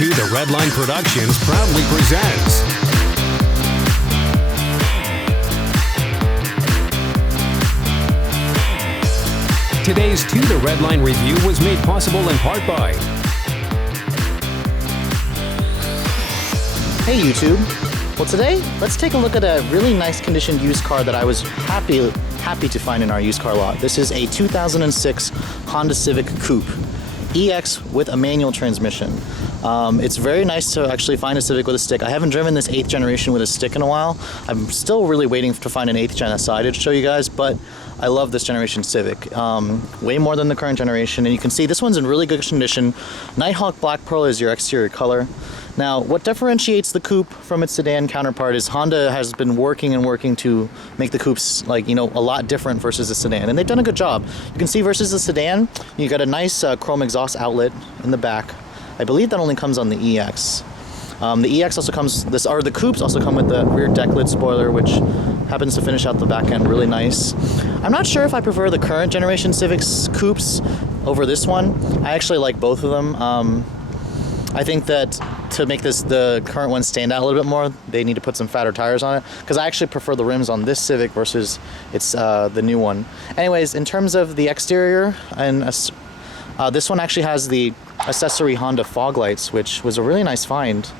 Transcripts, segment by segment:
2 The Redline Productions proudly presents today's 2 The Redline review was made possible in part by Hey YouTube. Well, today let's take a look at a really nice conditioned used car that I was happy to find in our used car lot. This is a 2006 Honda Civic Coupe EX with a manual transmission. It's very nice to actually find a Civic with a stick. I haven't driven this 8th generation with a stick in a while. I'm still really waiting to find an 8th gen SI to show you guys, but I love this generation Civic. Way more than the current generation, and you can see this one's in really good condition. Nighthawk Black Pearl is your exterior color. Now, what differentiates the Coupe from its sedan counterpart is Honda has been working to make the Coupes, like, you know, a lot different versus the sedan, and they've done a good job. You can see versus the sedan, you got a nice chrome exhaust outlet in the back. I believe that only comes on the EX. The EX also comes, the Coupes also come with the rear deck lid spoiler, which happens to finish out the back end really nice. I'm not sure if I prefer the current generation Civic Coupes over this one. I actually like both of them. I think that to make the current one stand out a little bit more, they need to put some fatter tires on it, because I actually prefer the rims on this Civic versus the new one. Anyways, in terms of the exterior, and this one actually has the accessory Honda fog lights, which was a really nice find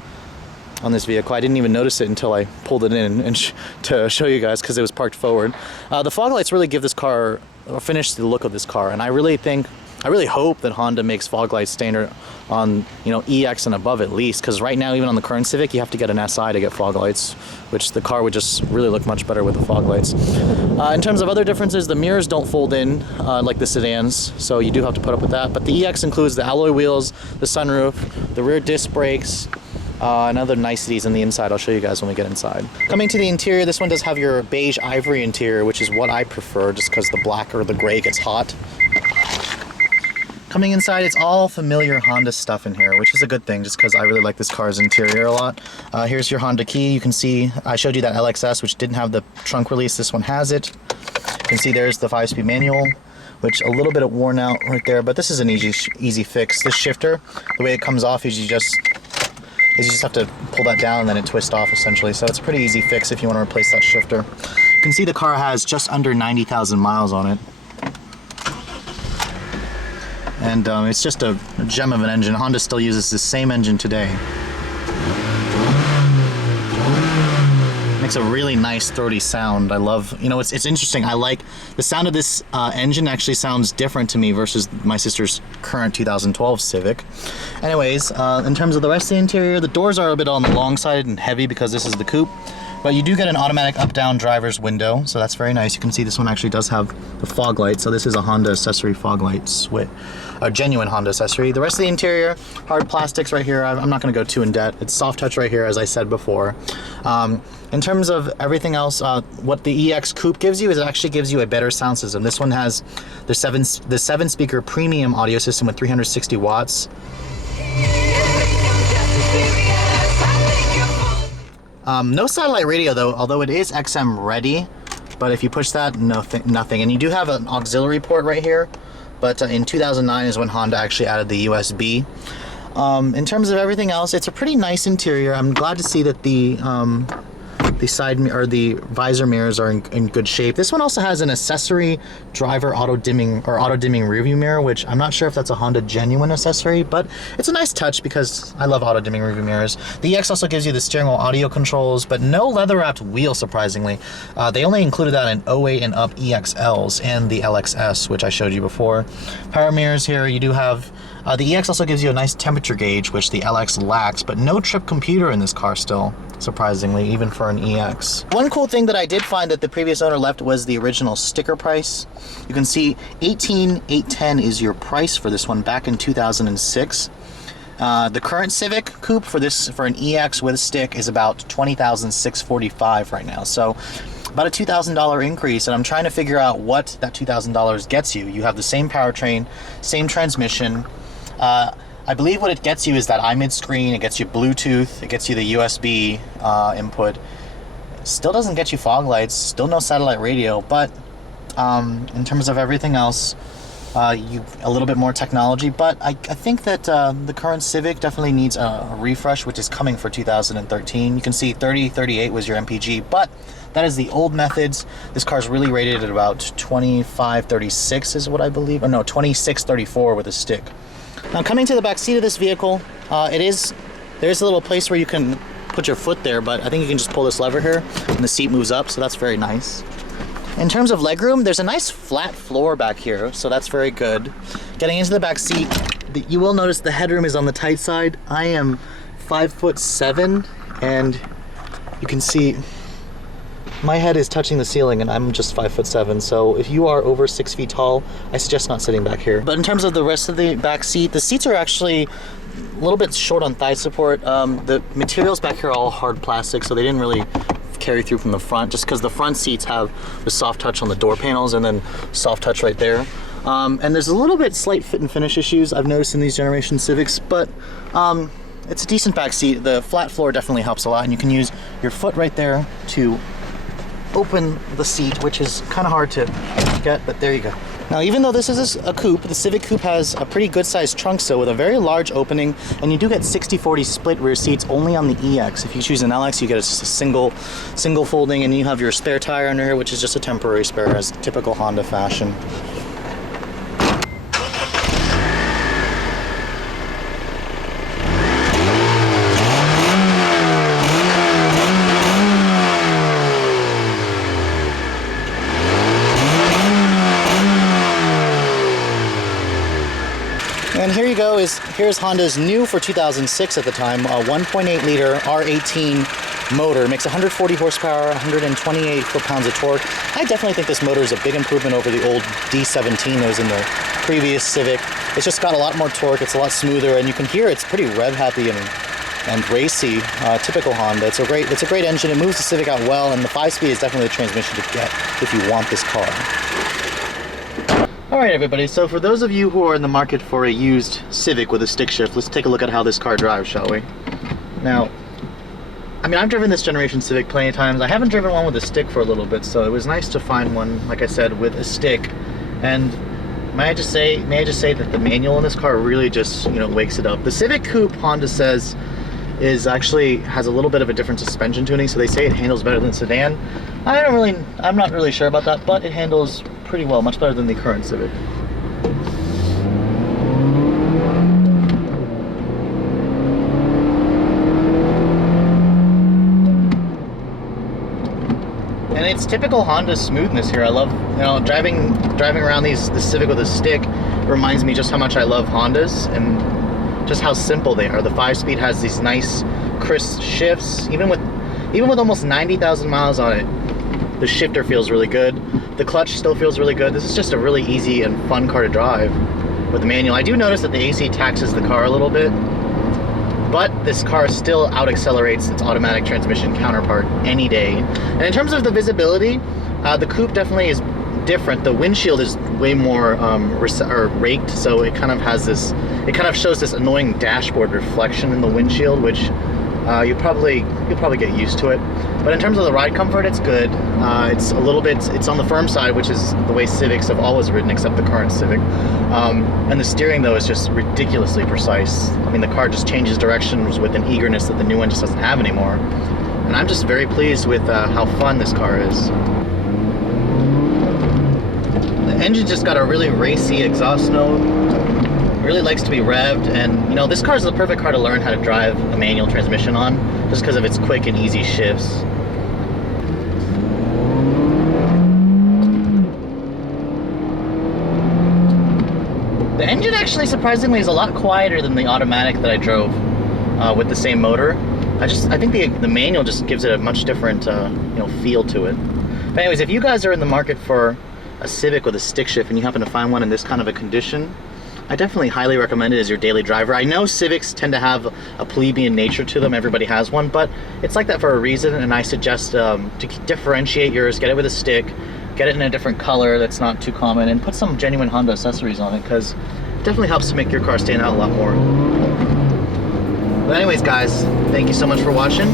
on this vehicle. I didn't even notice it until I pulled it in and to show you guys, because it was parked forward. The fog lights really give this car, or finish the look of this car, and I really hope that Honda makes fog lights standard on, you know, EX and above at least, because right now, even on the current Civic, you have to get an SI to get fog lights, which the car would just really look much better with the fog lights. In terms of other differences, the mirrors don't fold in like the sedans, so you do have to put up with that. But the EX includes the alloy wheels, the sunroof, the rear disc brakes, and other niceties in the inside. I'll show you guys when we get inside. Coming to the interior, this one does have your beige ivory interior, which is what I prefer, just because the black or the gray gets hot. Coming inside, it's all familiar Honda stuff in here, which is a good thing, just because I really like this car's interior a lot. Here's your Honda key. You can see I showed you that LXS, which didn't have the trunk release. This one has it. You can see there's the 5-speed manual, which a little bit worn out right there, but this is an easy fix. This shifter, the way it comes off is you just have to pull that down and then it twists off essentially. So it's a pretty easy fix if you want to replace that shifter. You can see the car has just under 90,000 miles on it. And it's just a gem of an engine. Honda still uses the same engine today. Makes a really nice throaty sound. I love, you know, it's interesting. I like the sound of this engine. Actually sounds different to me versus my sister's current 2012 Civic. Anyways, in terms of the rest of the interior, the doors are a bit on the long side and heavy because this is the Coupe. But you do get an automatic up-down driver's window, so that's very nice. You can see this one actually does have the fog light, so this is a Honda accessory fog lights with a genuine Honda accessory. The rest of the interior, hard plastics right here. I'm not going to go too in depth. It's soft touch right here, as I said before. In terms of everything else, what the EX Coupe gives you is it actually gives you a better sound system. This one has the 7-speaker premium audio system with 360 watts. No satellite radio though, although it is XM ready, but if you push that, nothing. And you do have an auxiliary port right here, but in 2009 is when Honda actually added the USB. In terms of everything else, it's a pretty nice interior. I'm glad to see that the visor mirrors are in good shape. This one also has an accessory driver auto dimming rear view mirror, which I'm not sure if that's a Honda genuine accessory, but it's a nice touch because I love auto dimming rear view mirrors. The EX also gives you the steering wheel audio controls, but no leather wrapped wheel, surprisingly. They only included that in 08 and up EXLs and the LXS, which I showed you before. Power mirrors here, you do have the EX also gives you a nice temperature gauge, which the LX lacks, but no trip computer in this car still, surprisingly, even for an EX. One cool thing that I did find that the previous owner left was the original sticker price. You can see $18,810 is your price for this one back in 2006. The current Civic Coupe for an EX with a stick is about $20,645 right now. So about a $2,000 increase, and I'm trying to figure out what that $2,000 gets you. You have the same powertrain, same transmission. I believe what it gets you is that iMid screen, it gets you Bluetooth, it gets you the USB input. Still doesn't get you fog lights, still no satellite radio, but in terms of everything else, a little bit more technology, but I think that the current Civic definitely needs a refresh, which is coming for 2013. You can see 3038 was your MPG, but that is the old methods. This car's really rated at about 2536 is what I believe, or no, 2634 with a stick. Now coming to the back seat of this vehicle, there's a little place where you can put your foot there, but I think you can just pull this lever here and the seat moves up, so that's very nice. In terms of legroom, there's a nice flat floor back here, so that's very good. Getting into the back seat, you will notice the headroom is on the tight side. I am 5'7", and you can see my head is touching the ceiling, and I'm just 5'7". So if you are over 6 feet tall, I suggest not sitting back here. But in terms of the rest of the back seat, the seats are actually a little bit short on thigh support. The materials back here are all hard plastic, so they didn't really carry through from the front, just because the front seats have the soft touch on the door panels and then soft touch right there. And there's a little bit slight fit and finish issues I've noticed in these generation Civics, but it's a decent back seat. The flat floor definitely helps a lot, and you can use your foot right there to open the seat, which is kind of hard to get, but there you go. Now, even though this is a coupe, the Civic Coupe has a pretty good sized trunk sill with a very large opening, and you do get 60/40 split rear seats only on the EX. If you choose an LX, you get a single folding, and you have your spare tire under here, which is just a temporary spare, as typical Honda fashion. And here you go, here's Honda's new for 2006 at the time, a 1.8 liter R18 motor. Makes 140 horsepower, 128 foot-pounds of torque. I definitely think this motor is a big improvement over the old D17 that was in the previous Civic. It's just got a lot more torque, it's a lot smoother, and you can hear it's pretty rev happy and racy, typical Honda. It's a great engine, it moves the Civic out well, and the 5-speed is definitely the transmission to get if you want this car. Alright everybody, so for those of you who are in the market for a used Civic with a stick shift, let's take a look at how this car drives, shall we? Now, I mean, I've driven this generation Civic plenty of times. I haven't driven one with a stick for a little bit, so it was nice to find one, like I said, with a stick. And may I just say that the manual in this car really just, wakes it up. The Civic Coupe, Honda says, has a little bit of a different suspension tuning, so they say it handles better than sedan. I'm not really sure about that, but it handles pretty well, much better than the current Civic. And it's typical Honda smoothness here. I love, driving around the Civic with a stick reminds me just how much I love Hondas and just how simple they are. The 5-speed has these nice crisp shifts, even with almost 90,000 miles on it. The shifter feels really good. The clutch still feels really good. This is just a really easy and fun car to drive with the manual. I do notice that the AC taxes the car a little bit, but this car still out-accelerates its automatic transmission counterpart any day. And in terms of the visibility, the Coupe definitely is different. The windshield is way more raked, so it kind of shows this annoying dashboard reflection in the windshield, which you'll probably get used to it. But in terms of the ride comfort, it's good. It's on the firm side, which is the way Civics have always ridden, except the current Civic. And the steering, though, is just ridiculously precise. I mean, the car just changes directions with an eagerness that the new one just doesn't have anymore. And I'm just very pleased with how fun this car is. The engine just got a really racy exhaust note. Really likes to be revved, and this car is the perfect car to learn how to drive a manual transmission on, just because of its quick and easy shifts. The engine actually surprisingly is a lot quieter than the automatic that I drove with the same motor. I think the manual just gives it a much different feel to it. But anyways, if you guys are in the market for a Civic with a stick shift and you happen to find one in this kind of a condition, I definitely highly recommend it as your daily driver. I know Civics tend to have a plebeian nature to them, everybody has one, but it's like that for a reason, and I suggest to differentiate yours, get it with a stick, get it in a different color that's not too common, and put some genuine Honda accessories on it, because it definitely helps to make your car stand out a lot more. But anyways, guys, thank you so much for watching.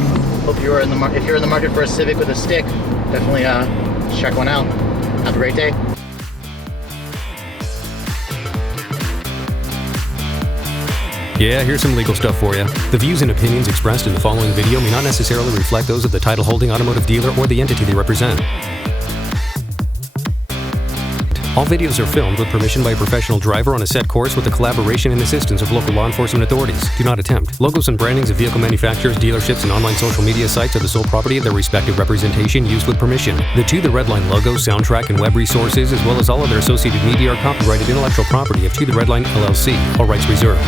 Hope if you're in the market for a Civic with a stick, definitely check one out. Have a great day. Yeah, here's some legal stuff for you. The views and opinions expressed in the following video may not necessarily reflect those of the title holding automotive dealer or the entity they represent. All videos are filmed with permission by a professional driver on a set course with the collaboration and assistance of local law enforcement authorities. Do not attempt. Logos and brandings of vehicle manufacturers, dealerships, and online social media sites are the sole property of their respective representation used with permission. The To The Redline logo, soundtrack, and web resources, as well as all of their associated media, are copyrighted intellectual property of To The Redline LLC. All rights reserved.